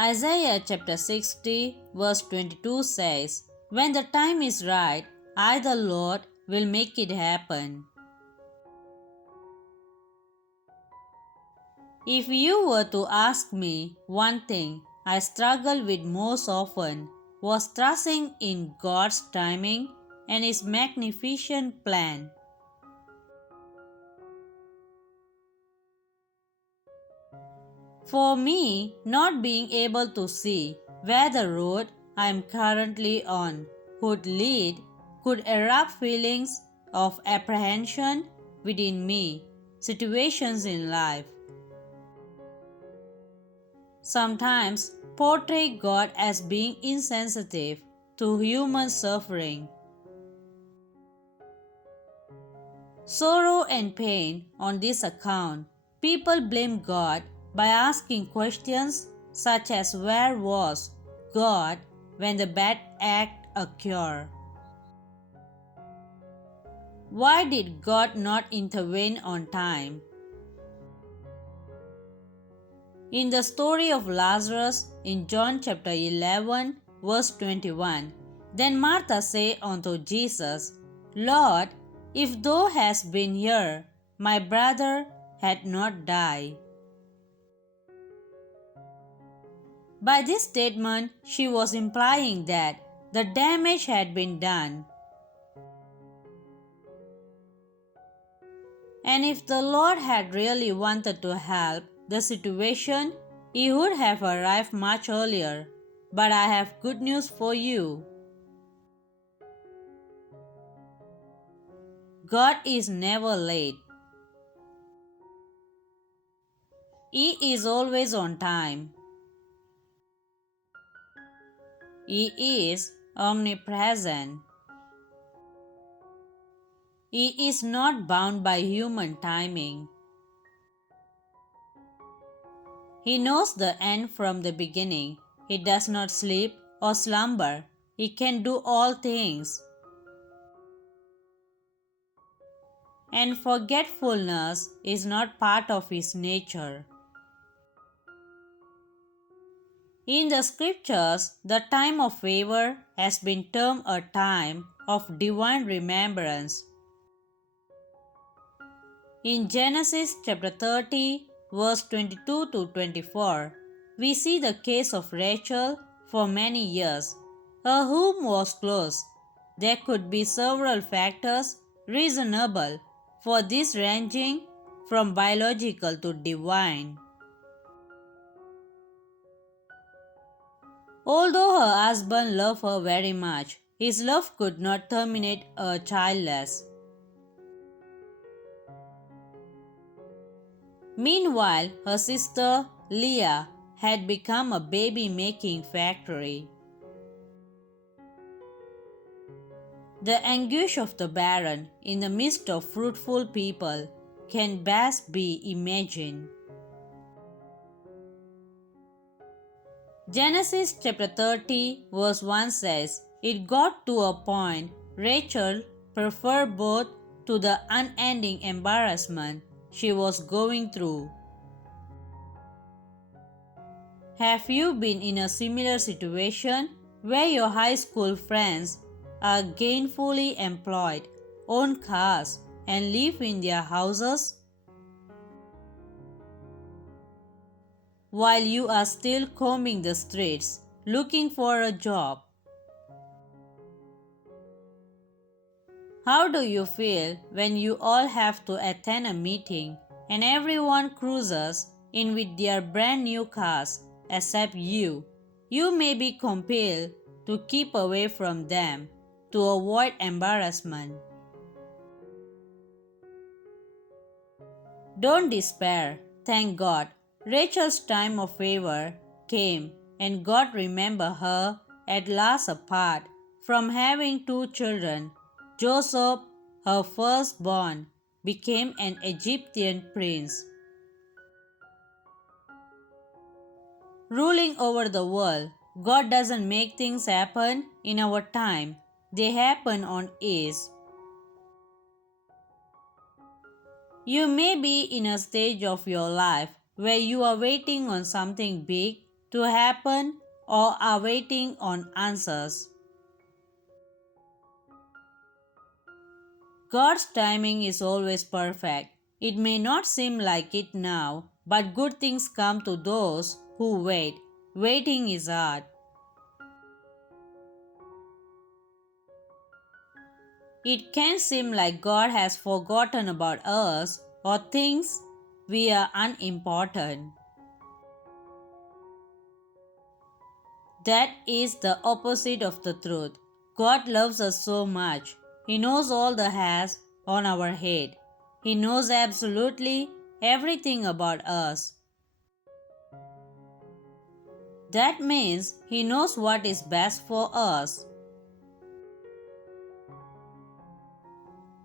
Isaiah chapter 60 verse 22 says, "When the time is right, I the Lord will make it happen." If you were to ask me one thing I struggled with most often was trusting in God's timing and His magnificent plan. For me, not being able to see where the road I am currently on would lead could erupt feelings of apprehension within me, situations in life. Sometimes portray God as being insensitive to human suffering, sorrow, and pain. On this account, people blame God by asking questions such as, "Where was God when the bad act occurred? Why did God not intervene on time?" In the story of Lazarus in John chapter 11, verse 21, then Martha said unto Jesus, "Lord, if thou hadst been here, my brother had not died." By this statement, she was implying that the damage had been done. And if the Lord had really wanted to help the situation, He would have arrived much earlier. But I have good news for you. God is never late. He is always on time. He is omnipresent. He is not bound by human timing. He knows the end from the beginning. He does not sleep or slumber. He can do all things. And forgetfulness is not part of His nature. In the scriptures, the time of favor has been termed a time of divine remembrance. In Genesis chapter 30, verse 22 to 24, we see the case of Rachel for many years. Her womb was closed. There could be several factors reasonable for this ranging from biological to divine. Although her husband loved her very much, his love could not terminate her childless. Meanwhile, her sister Leah had become a baby-making factory. The anguish of the barren in the midst of fruitful people can best be imagined. Genesis chapter 30 verse 1 says, "It got to a point Rachel preferred both to the unending embarrassment she was going through." Have you been in a similar situation where your high school friends are gainfully employed, own cars, and live in their houses, while you are still combing the streets looking for a job? How do you feel when you all have to attend a meeting and everyone cruises in with their brand new cars except you? You may be compelled to keep away from them to avoid embarrassment. Don't despair. Thank God. Rachel's time of favor came and God remembered her at last apart from having two children. Joseph, her firstborn, became an Egyptian prince, ruling over the world. God doesn't make things happen in our time. They happen on His. You may be in a stage of your life where you are waiting on something big to happen or are waiting on answers. God's timing is always perfect. It may not seem like it now, but good things come to those who wait. Waiting is hard. It can seem like God has forgotten about us or thinks we are unimportant. That is the opposite of the truth. God loves us so much. He knows all the hairs on our head. He knows absolutely everything about us. That means He knows what is best for us.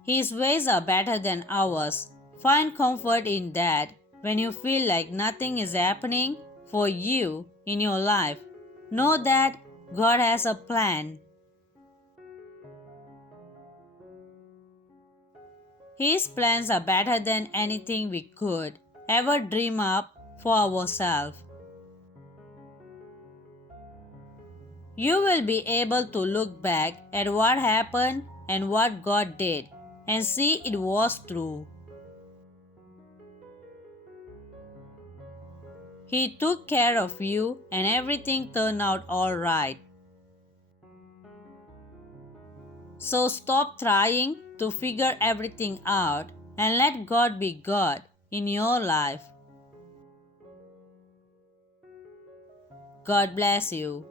His ways are better than ours. Find comfort in that when you feel like nothing is happening for you in your life. Know that God has a plan. His plans are better than anything we could ever dream up for ourselves. You will be able to look back at what happened and what God did and see it was true. He took care of you and everything turned out alright. So stop trying to figure everything out and let God be God in your life. God bless you.